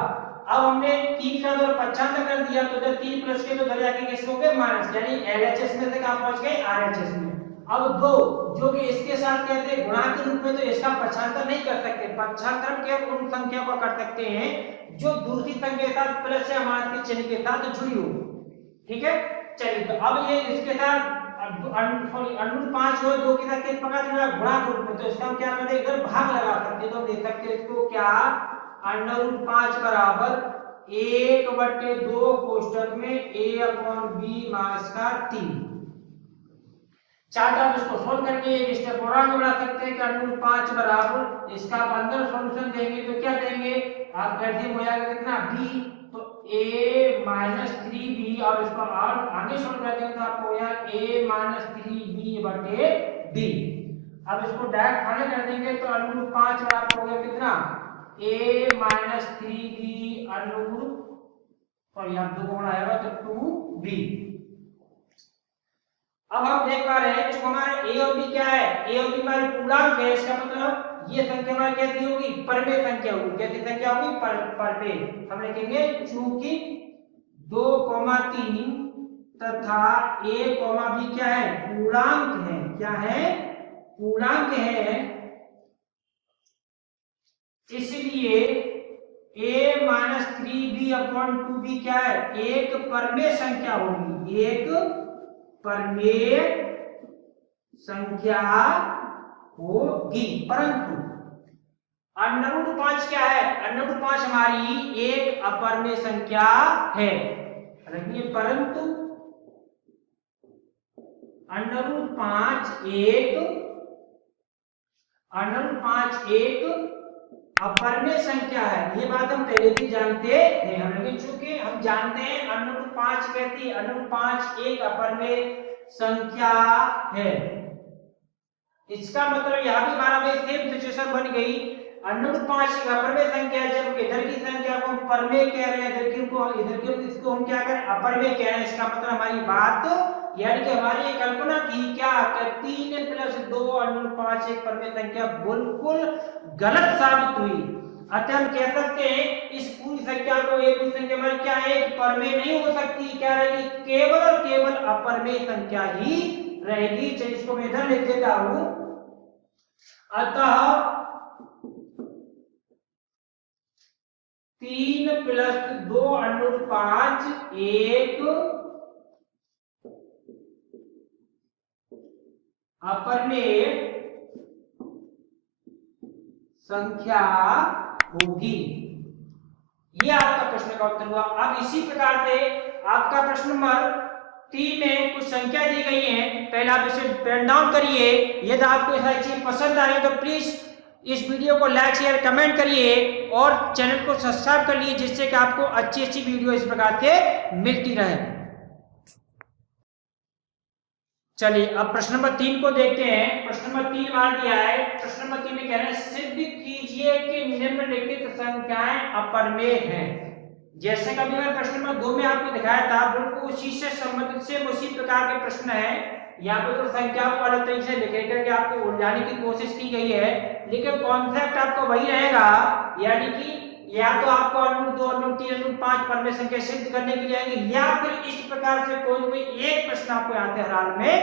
अब हमने 3 का उधर पक्षांतर कर दिया, तो जब 3 प्लस के तो उधर जाके किस हो गए माइनस, यानी LHS में से आप पहुंच गए RHS में। अब 2 जो कि इसके साथ कहते हैं गुणा के रूप में, तो इसका पक्षांतर नहीं कर सकते, पक्षांतर केवल उन संख्या को कर सकते हैं जो दूसरी संख्या के साथ प्लस या माइनस के चिन्ह के साथ जुड़ी हो। ठीक है चलिए, तो अब ये इसके साथ √5 हो 2 के साथ किस प्रकार जुड़ा गुणा के रूप में, तो इसका हम क्या करते हैं इधर भाग लगा सकते हैं, तो हम देख सकते हैं इसको क्या √5 बराबर 1/2 कोष्टक में a/b-3। चार्ट आप इसको सोल्व करके एक स्टेप और आगे बढ़ा सकते हैं कि √5 बराबर इसका आप अंदर सॉल्यूशन देंगे तो क्या देंगे, आप कहते हो जाएगा कितना b, तो a-3b, और इसको और आगे सोल्व कर देंगे तो आपको हो जाएगा a-3b/b। अब इसको डायरेक्ट खाने कर देंगे तो √5 बराबर हो गया कितना a-3b और यहाँ 2 गुणा आएगा तो 2b। अब हम देख पा रहे हैं जो हमारा a और b क्या है, a और b हमारे पूर्णांक है, इसका मतलब ये संख्या हमारी कैसी होगी परमेय संख्या होगी। कैसी संख्या होगी परमेय। हम लिखेंगे चूंकि 2,3 तथा a, b क्या है पूर्णांक है, क्या है पूर्णांक है, इसलिए a-3b/2b क्या है एक परमेय संख्या होगी, एक परमेय संख्या होगी। परंतु √5 क्या है, √5 हमारी एक अपरमेय संख्या है, परंतु √5 एक अपरमेय संख्या है, ये बात हम पहले भी जानते हैं। लेकिन चूंकि हम जानते हैं √5 कहती है √5 एक अपरमेय संख्या है, इसका मतलब यहाँ भी हमारा में सेम सिचुएशन बन गई। √5 एक अपरमेय संख्या है, जबकि इधर की संख्या को हम परमेय कह रहे हैं, इधर की इसको हम क्या करें अपरमेय कह रहे हैं। इसका मतलब हमारी बात यानी कि हमारी कल्पना थी क्या 3 + 2 √5 एक परमेय संख्या बिल्कुल गलत साबित हुई। अतः हम कह सकते हैं इस पूरी संख्या को एक पूरी संख्या हमारी क्या है परमेय नहीं हो सकती, क्या रहेगी केवल और केवल अपरमेय संख्या ही रहेगी। चलिए इसको मैं इधर लिख देता हूं। अतः 3 + 2 √5 एक अपरमेय संख्या होगी। ये आपका प्रश्न का उत्तर हुआ। अब इसी प्रकार से आपका प्रश्न नंबर 3 में कुछ संख्या दी गई है, पहले आप इसे पेन डाउन करिए। यदि आपको सारी चीज पसंद आ रही है तो प्लीज इस वीडियो को लाइक शेयर कमेंट करिए और चैनल को सब्सक्राइब कर लीजिए, जिससे कि आपको अच्छी अच्छी वीडियो इस प्रकार से मिलती रहे। चलिए अब प्रश्न नंबर 3 को देखते हैं। प्रश्न नंबर 3 मान दिया है। प्रश्न नंबर 3 में कह रहे हैं सिद्ध कीजिए कि निम्नलिखित संख्याएं अपरमेय हैं। जैसे कभी मैंने प्रश्न नंबर 2 में आपको दिखाया था, बिल्कुल उसी से संबंधित से उसी प्रकार के प्रश्न है। यहाँ पर तो संख्या को अलग तरीके से लिख करके आपको उलझाने की कोशिश की गई है, लेकिन कॉन्सेप्ट आपको वही रहेगा, यानी कि या तो आपको √2 √3 √5 परमेय संख्या सिद्ध करने के लिए आएंगे, या फिर इस प्रकार से कोई एक प्रश्न आपको यहाँ से हर हाल में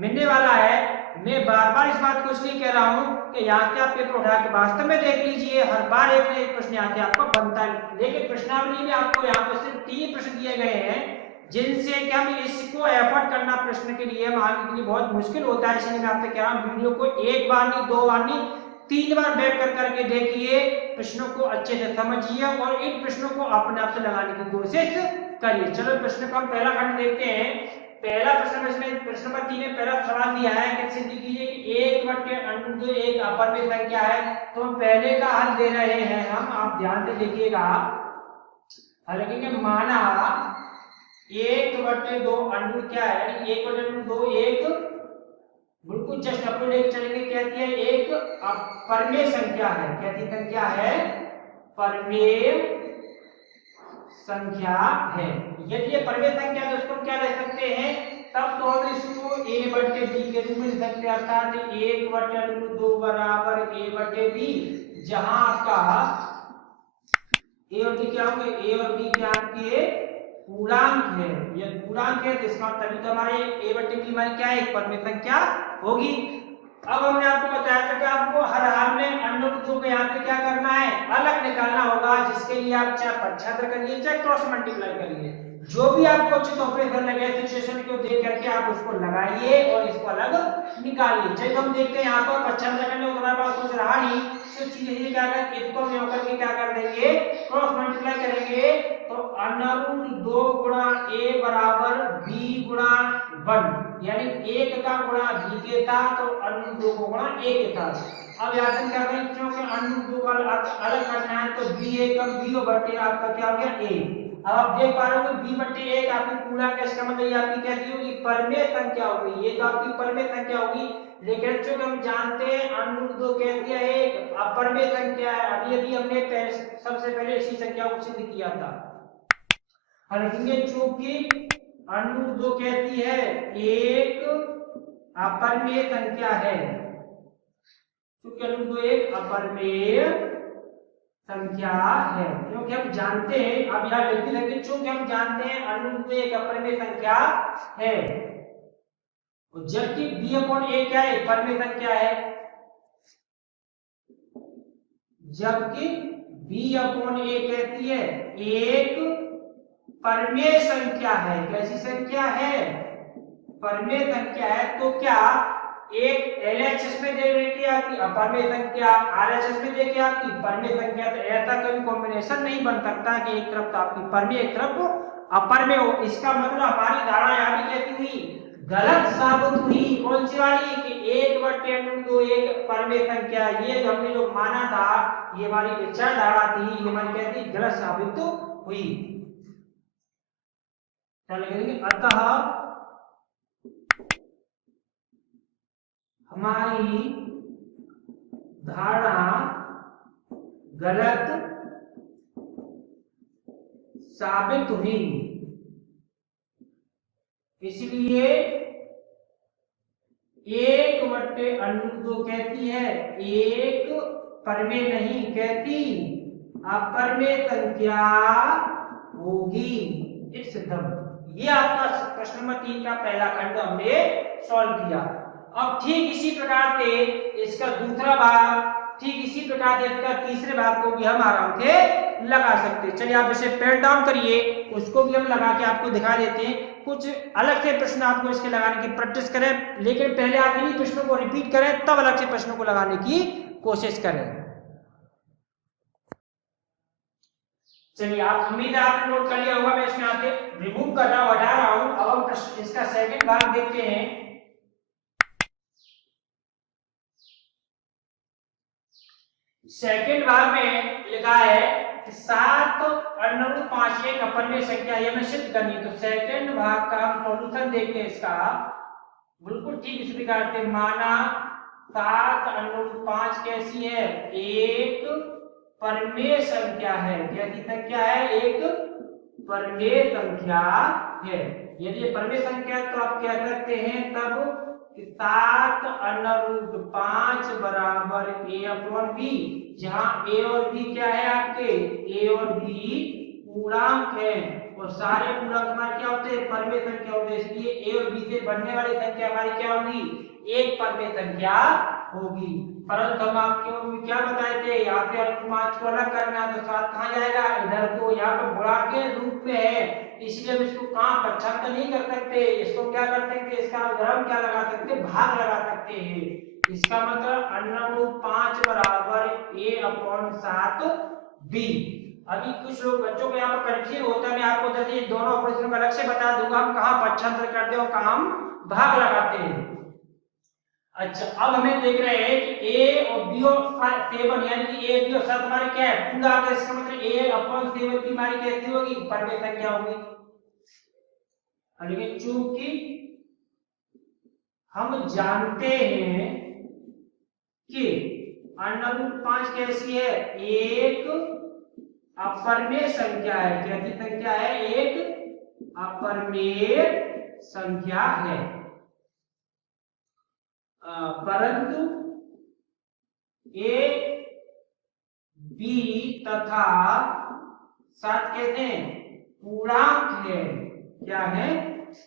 मिलने वाला है। मैं बार बार इस बात को इसलिए कह रहा हूँ कि यहाँ से आप पेपर उठा के वास्तव में देख लीजिए, हर बार एक न एक प्रश्न यहाँ से आपको बनता है। लेकिन प्रश्नावली में आपको यहाँ पर सिर्फ 3 प्रश्न दिए गए हैं, जिनसे कि हम इसको एफर्ट करना प्रश्न के लिए आगे के लिए बहुत मुश्किल होता है। इसलिए मैं आपसे कह रहा हूँ वीडियो को एक बार नहीं, 2 बार नहीं, 3 बार बैक कर करके देखिए, प्रश्नों को अच्छे से समझिए और इन प्रश्नों को अपने आप से लगाने की कोशिश करिए। चलो प्रश्न का हम पहला खंड देखते हैं। पहला प्रश्न इसमें प्रश्न नंबर 3 में पहला सवाल दिया है कि सिद्ध कीजिए कि 1/√2 एक अपरिमेय संख्या है। तो पहले का हल दे रहे हैं हम, आप ध्यान से देखिएगा। हल लिखेंगे माना 1/2 क्या है, यानी 1/2 एक बिल्कुल जस्ट अपोजिट चलेंगे, कहती है एक परमेय संख्या है। कैसी संख्या है? परमेय संख्या है। यदि ये परमेय संख्या है तो उसको क्या ले सकते हैं, तब तो हम इसको a/b के रूप में लिख सकते हैं, अर्थात 1/2 बराबर a/b, जहां आपका a और b क्या होंगे, a और b क्या आपके पूर्णांक है। यदि पूर्णांक है तो इसका तभी तो हमारे a/b हमारी क्या है, एक परमेय संख्या होगी। अब हमने आपको बताया था कि आपको हर हाल में √2 को यहाँ पे क्या करना है, अलग निकालना होगा, जिसके लिए आप चाहे पक्षांतर करिए चाहे क्रॉस मल्टीप्लाई करिए, जो भी आपको उचित ऑपरेशन लगे सिचुएशन को देख करके आप उसको लगाइए और इसको अलग निकालिए। चलिए हम देखते हैं यहाँ पर पक्षांतर करने को हमारे पास कुछ रहा नहीं, तो सीधे क्या करें, इसको हम होकर के क्या कर देंगे, क्रॉस मल्टीप्लाई करेंगे। तो √2 गुणा a बराबर b गुणा 1, यानी 1 का गुणा b के साथ और √2 को गुणा a के साथ। अब यहाँ से क्या करें, क्योंकि √2 का अलग करना है तो b a का b बटे आपका क्या हो गया a। अब आप देख पा रहे हो कि b/1 आपकी पूर्णांक है, इसका मतलब ये आपकी कैसी होगी, परमेय संख्या होगी। ये तो आपकी परमेय संख्या होगी, लेकिन चूंकि हम जानते हैं √2 कैसी है, एक अपरमेय संख्या है। अभी अभी हमने सबसे पहले इसी संख्या को सिद्ध किया था। हम लिखेंगे चूंकि √2 कैसी है, एक अपरमेय संख्या है। चूंकि √2 एक अपरमेय संख्या है, क्योंकि हम जानते हैं, अब यहाँ लिखते हैं चूंकि हम जानते हैं √2 एक अपरमेय संख्या है, जबकि b/a क्या है, परमेय संख्या है। जबकि b/a कैसी है, एक परमेय संख्या है। कैसी संख्या है, परमेय संख्या है। तो क्या एक LHS में दे रही है आपकी अपरमेय संख्या, RHS में देखिए आपकी परमेय संख्या, तो ऐसा कभी कॉम्बिनेशन नहीं बन सकता कि एक तरफ तो आपकी परमेय एक तरफ अपरमेय हो। इसका मतलब हमारी धारणा यहाँ भी कैसी हुई, गलत साबित हुई। कौन सी वाली, कि 1/√2 एक परमेय संख्या, ये हमने जो माना था, ये हमारी विचारधारा थी, ये हमारी कैसी गलत साबित हुई। अतः हमारी धारणा गलत साबित हुई, इसलिए 1/√2 कहती है एक परमेय नहीं, कहती अपरमेय संख्या होगी। It's done. ये आपका प्रश्न नंबर 3 का पहला खंड हमने सॉल्व किया। अब ठीक इसी प्रकार से इसका दूसरा भाग, ठीक इसी प्रकार से इसका तीसरे भाग को भी हम आराम से लगा सकते हैं। चलिए आप इसे पेन डाउन करिए, उसको भी हम लगा के आपको दिखा देते हैं। कुछ अलग से प्रश्न आपको इसके लगाने की प्रैक्टिस करें, लेकिन पहले आप इन्हीं प्रश्नों को रिपीट करें, तब अलग से प्रश्नों को लगाने की कोशिश करें। चलिए आप उम्मीद है आपने नोट कर लिया होगा। मैं इसमें आके रिमूव कर रहा हूं, हटा रहा हूं। अब हम इसका सेकंड भाग देखते हैं। सेकंड भाग में लिखा है कि 7/5 एक अपरमेय संख्या, ये हमें सिद्ध करनी है। तो सेकंड भाग का हम सॉल्यूशन देखते हैं इसका, बिल्कुल ठीक इस प्रकार से। माना 7/5 कैसी है, एक परमेय संख्या है। कैसी संख्या है, एक परमेय संख्या है। यदि परमेय संख्या तो आप कह सकते हैं तब 7/5 बराबर a/b, जहां a और b क्या है आपके, a और b पूर्णांक है, और सारे पूर्णांक हमारे क्या होते हैं, परमेय संख्या होते हैं। इसलिए a और b से बनने वाली संख्या हमारी क्या होगी, एक परमेय संख्या होगी। परंतु हम आपको क्या बताए थे, यहाँ पे 5 को अलग करना है, तो 7 कहाँ जाएगा, इधर को। यहाँ पर गुणा के रूप में है, इसलिए हम इसको कहाँ पक्षांतर नहीं कर सकते। इसको क्या कर सकते, इसका उदाहरण क्या लगा सकते, भाग लगा सकते हैं। इसका मतलब अंडर रूट 5 बराबर a/7b। अभी कुछ लोग बच्चों को यहाँ पर कंफ्यूजन होता है, मैं आपको जैसे ये दोनों ऑपरेशन को अलग से बता दूंगा हम कहाँ पक्षांतर करते हैं और कहाँ हम भाग लगाते हैं। अच्छा, अब हमें देख रहे हैं कि a और b और 7 यानी कि a b और 7 हमारे क्या है पूरा आ गया। इसका मतलब a/7 की हमारी कैसी होगी परमेय संख्या होगी। लेकिन चूंकि हम जानते हैं कि अंडर रूट 5 कैसी है, एक अपरमेय संख्या है। कैसी संख्या है, एक अपरमेय संख्या है। परंतु ए बी तथा 7 कहते हैं पूर्णांक है। क्या है,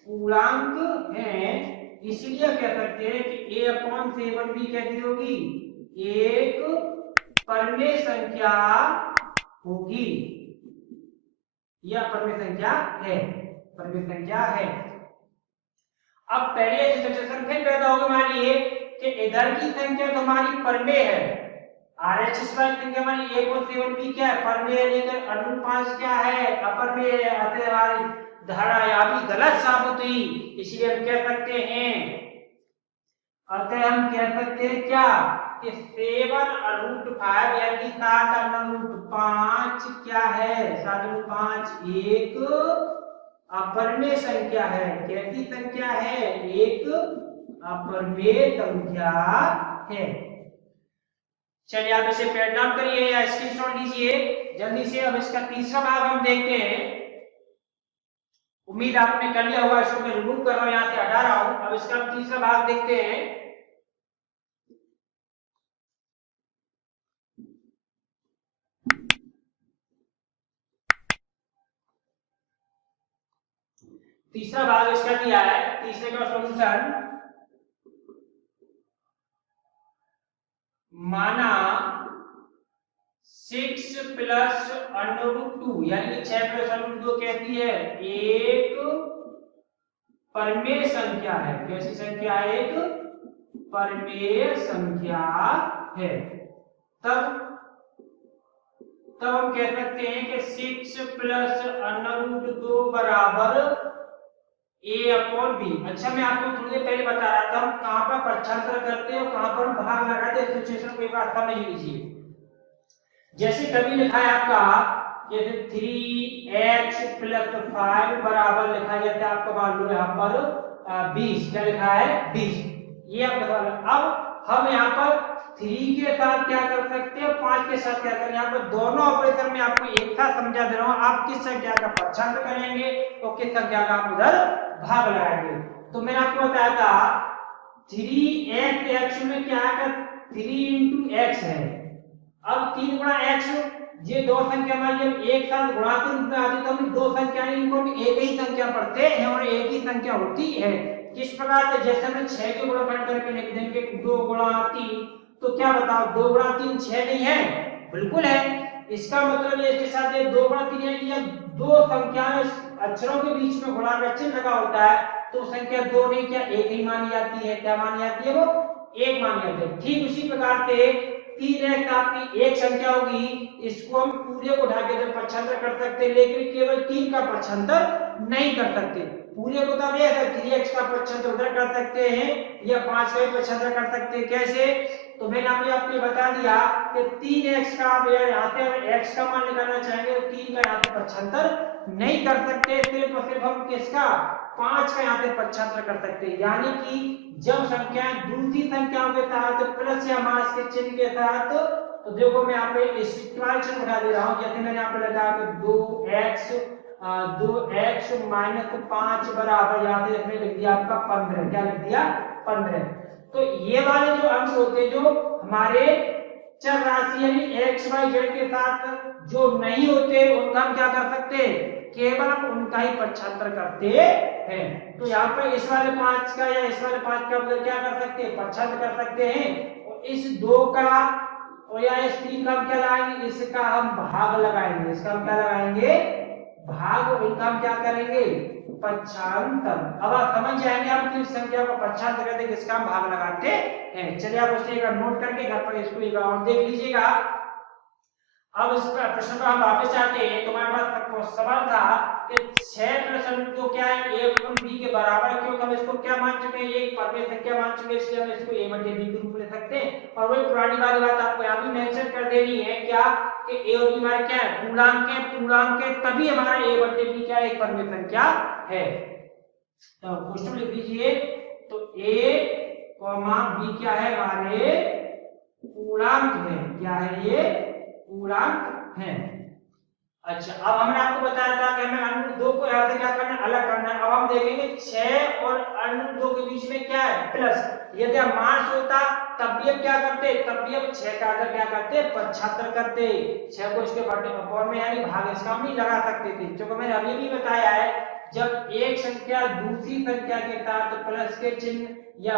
पूर्णांक है। इसलिए कह सकते हैं कि a/7 भी कैसी होगी, एक परमेय संख्या होगी। यह परमेय संख्या है, परमेय संख्या है। अब पहले सिचुएशन फिर पैदा होगी, मानिए कि इधर की संख्या तो हमारी परमेय है, RHS वाली संख्या हमारी a/7b क्या है, परमेय है, लेकिन अंडर 5 क्या है, अपरमेय है। अतः हमारी धारणा यहाँ भी गलत साबित हुई। इसलिए हम कह सकते हैं, अतः हम कह सकते हैं क्या कि 7/5 यानी कि 7/5 क्या है, 7/5 एक अपरमेय संख्या है। कैसी संख्या है, एक अपरमेय संख्या है। चलिए आप इसे पेन डाउन करिए या स्क्रीनशॉट लीजिए जल्दी से। अब इसका तीसरा भाग हम देखते हैं। उम्मीद आपने कर लिया होगा, इसको मैं रिमूव कर रहा हूं, यहां से हटा रहा हूं। अब इसका तीसरा भाग देखते हैं। तीसरा भाग इसका दिया है, तीसरे का सॉल्यूशन माना 6 प्लस अंडर रूट 2 यानी कि 6 प्लस अंडर रूट 2 कहती है एक परमेय संख्या है। कैसी संख्या है, एक परमेय संख्या है। तब हम कह सकते हैं कि 6 प्लस अंडर रूट 2 बराबर a/b। अच्छा, मैं आपको थोड़ी देर पहले बता रहा था हम कहां पर पक्षांतर करते हैं और कहां पर हम भाग लगाते हैं। सिचुएशन को एक बार समझ लीजिए। जैसे कभी लिखा है आपका जैसे 3x + 5 बराबर लिखा जाता है, आपको मालूम है यहाँ पर 20। क्या लिखा है, 20। ये आप बता रहे। अब हम यहाँ पर 3 के साथ क्या कर सकते हैं, 5 के साथ क्या करें। यहाँ पर दोनों ऑपरेशन में आपको एक साथ समझा दे रहा हूँ। आप किस संख्या का पक्षांतर करेंगे और किस संख्या का आप उधर भाग लगाएंगे। तो मैंने आपको बताया था 3x में क्या है, 3 × x है। अब 3 गुणा x, ये दो संख्या हमारी एक साथ गुणा के रूप में आती, तो हम दो संख्याएं इनको एक ही संख्या पढ़ते हैं और एक ही संख्या होती है। किस प्रकार से, जैसे हमें 6 के गुणनखंड करके लिख देंगे 2 × 3, तो क्या बताओ 2 × 3 6 नहीं है, बिल्कुल है। इसका मतलब ये इसके साथ ये 2 × 3 है कि दो संख्याएं अक्षरों के बीच में गुणा का चिन्ह लगा होता है, तो संख्या 2 नहीं क्या एक ही मानी जाती है। क्या मानी जाती है, वो एक मानी जाती है। ठीक उसी प्रकार से 3x आपकी एक संख्या होगी, इसको हम पूरे को उठा के पक्षांतर कर सकते हैं, लेकिन केवल 3 का पक्षांतर नहीं कर सकते। पूरे को तो हम 3x का पक्षांतर उधर कर सकते हैं या 5 का भी पक्षांतर कर सकते हैं। कैसे, तो मैंने आपको बता दिया कि 3x का आप यहाँ पे x का मान निकालना चाहेंगे तो 3 का यहाँ पे पक्षांतर नहीं कर सकते, सिर्फ और सिर्फ हम किसका 5 का यहाँ पे पक्षांतर कर सकते हैं। यानी कि जब संख्याएं दूसरी संख्याओं के साथ प्लस या माइनस के चिन्ह के साथ, तो देखो मैं यहाँ पे चिन्ह उठा दे रहा हूँ। जैसे मैंने यहाँ पे लगाया कि 2x - 5 बराबर, यहाँ पे इसमें लिख दिया आपका 15। क्या लिख दिया, 15। तो ये वाले जो अंक होते हैं जो हमारे चर राशि यानी x y z के साथ जो नहीं होते, उनका हम क्या कर सकते हैं, केवल हम उनका ही पक्षांतर करते हैं। तो यहाँ पर इस वाले 5 का या इस वाले 5 का बदल क्या कर सकते हैं, पक्षांतर कर सकते हैं। और इस 2 का और या इस 3 का हम क्या लगाएंगे, इसका हम भाग लगाएंगे। इसका हम क्या लगाएंगे, भाग। इनका हम क्या करेंगे, पक्षांतर। अब आप समझ जाएंगे हम किस संख्या को पक्षांतर कहते हैं, किसका हम भाग लगाते हैं। चलिए आप उसे एक नोट करके घर पर इसको एक और देख लीजिएगा। अब इस प्रश्न पर हम वापस आते हैं। तुम्हारे पास सवाल था कि 6 प्लस √ 2 क्या है, a + b के बराबर, क्योंकि हम इसको क्या मान चुके हैं, एक परमेय संख्या मान चुके हैं, इसलिए हम इसको a / b के रूप में ले सकते हैं। और वही पुरानी वाली बात आपको यहाँ भी मेंशन कर देनी है क्या कि a और b हमारे क्या है, पूर्णांक है, पूर्णांक है, तभी हमारा a / b क्या एक परमेय संख्या है। तो क्वेश्चन लिख दीजिए। तो a, b क्या है, हमारे पूर्णांक है। क्या है, ये पूर्णांक है। अच्छा, अब हमने आपको बताया था कि हमें √ 2 को यहाँ से क्या करना है, अलग करना है। अब हम देखेंगे 6 और √ 2 के बीच में क्या है, प्लस। यदि हम मार्च होता तब भी हम क्या करते, तब भी हम 6 का आधा क्या करते, 75 करते। 6 को इसके फॉर्म में यानी भाग इसका हम नहीं लगा सकते थे, क्योंकि मैंने अभी भी बताया है जब एक संख्या दूसरी संख्या के साथ प्लस के चिन्ह या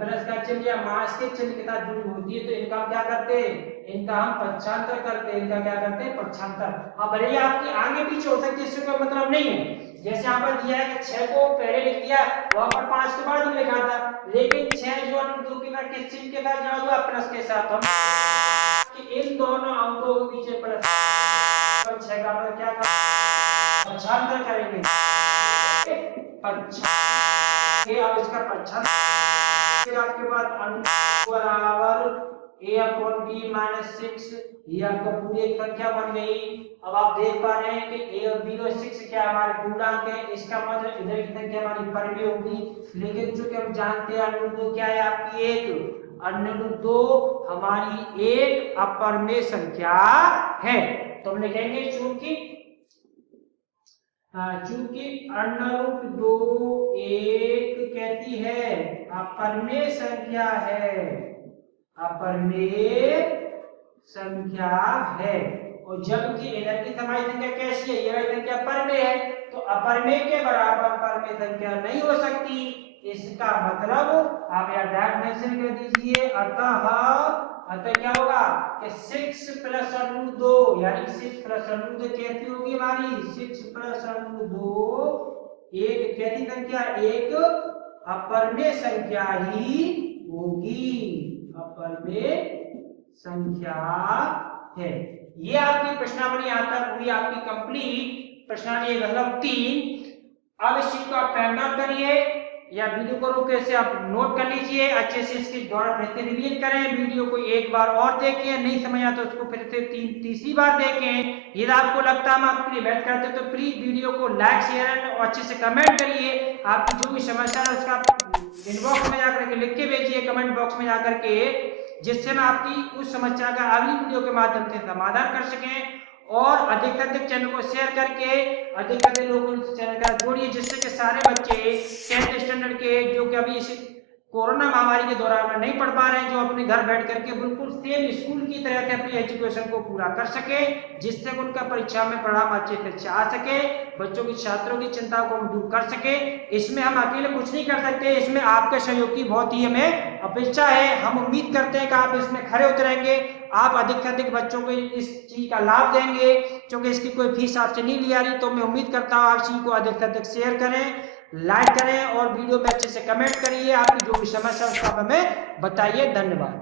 प्लस का चिन्ह या मास के चिन्ह के साथ जुड़ी होती है तो इनका हम क्या करते हैं, इनका हम पक्षांतर करते हैं। इनका क्या करते हैं, पक्षांतर। अब भले ही आपकी आगे पीछे हो सकती है, इससे कोई मतलब नहीं है। जैसे यहाँ पर दिया है कि 6 को पहले लिख दिया, वहां पर 5 के बाद भी लिखा था, लेकिन 6 जो √ 2 के साथ किस चिन्ह के साथ जुड़ा हुआ, प्लस के साथ। हम कि इन दोनों अंकों के पीछे प्लस 6 का मतलब क्या पक्षांतर करेंगे। अब इसका पक्षांतर, फिर आपके पास बराबर a/b - 6, ये आपका पूरी एक संख्या बन गई। अब आप देख पा रहे हैं कि a और b और 6 क्या हमारे पूर्णांक है, इसका मतलब इधर की संख्या हमारी परमेय होगी। लेकिन चूंकि हम जानते हैं √ 2 क्या है, आपकी एक √ 2 हमारी एक अपरमेय संख्या है। तो हम लिखेंगे चूंकि √ 2 एक कहती है अपरमेय संख्या है, अपरमेय संख्या है। और जबकि इधर की हमारी संख्या कैसी है, यह संख्या परमेय है, तो अपरमेय के बराबर परमेय संख्या नहीं हो सकती। इसका मतलब आप यहाँ डायरेक्ट मेंशन कर दीजिए। अतः क्या होगा कि 6 + √ 2 यानी 6 + √ 2 कैसी होगी हमारी, 6 + √ 2 एक कैसी संख्या, एक अपरमेय संख्या ही होगी, अपरमेय संख्या है। ये आपकी प्रश्नावली यहाँ तक हुई आपकी कंप्लीट, प्रश्नावली 1/3। अब इस चीज को आप पेन डाउन करिए या वीडियो को रोक के आप नोट कर लीजिए, अच्छे से इसके द्वारा फिर से रिवीजन करें। वीडियो को एक बार और देखें, नहीं समझ आता तो उसको फिर से तीसरी बार देखें। यदि आपको लगता है हम आपके लिए बेहतर करते तो प्लीज वीडियो को लाइक शेयर और अच्छे से कमेंट करिए। आपकी जो भी समस्या है उसका इनबॉक्स में जाकर के लिख के भेजिए, कमेंट बॉक्स में जाकर के, जिससे हम आपकी उस समस्या का अगली वीडियो के माध्यम से समाधान कर सकें। और अधिक से अधिक चैनल को शेयर करके अधिक से अधिक लोगों को चैनल का जोड़िए, जिससे कि सारे बच्चे 10th स्टैंडर्ड के जो कि अभी इस कोरोना महामारी के दौरान में नहीं पढ़ पा रहे हैं, जो अपने घर बैठ करके बिल्कुल सेम स्कूल की तरह से अपनी एजुकेशन को पूरा कर सके, जिससे उनका परीक्षा में परिणाम अच्छे से आ सके, बच्चों की छात्रों की चिंता को हम दूर कर सके। इसमें हम अकेले कुछ नहीं कर सकते, इसमें आपके सहयोग की बहुत ही हमें अपेक्षा है। हम उम्मीद करते हैं कि आप इसमें खरे उतरेंगे, आप अधिक से अधिक बच्चों को इस चीज का लाभ देंगे, क्योंकि इसकी कोई फीस आपसे नहीं ली जा रही। तो मैं उम्मीद करता हूँ आप इस चीज को अधिक से अधिक शेयर करें, लाइक करें और वीडियो में अच्छे से कमेंट करिए। आपकी जो भी समस्या उसका हमें बताइए। धन्यवाद।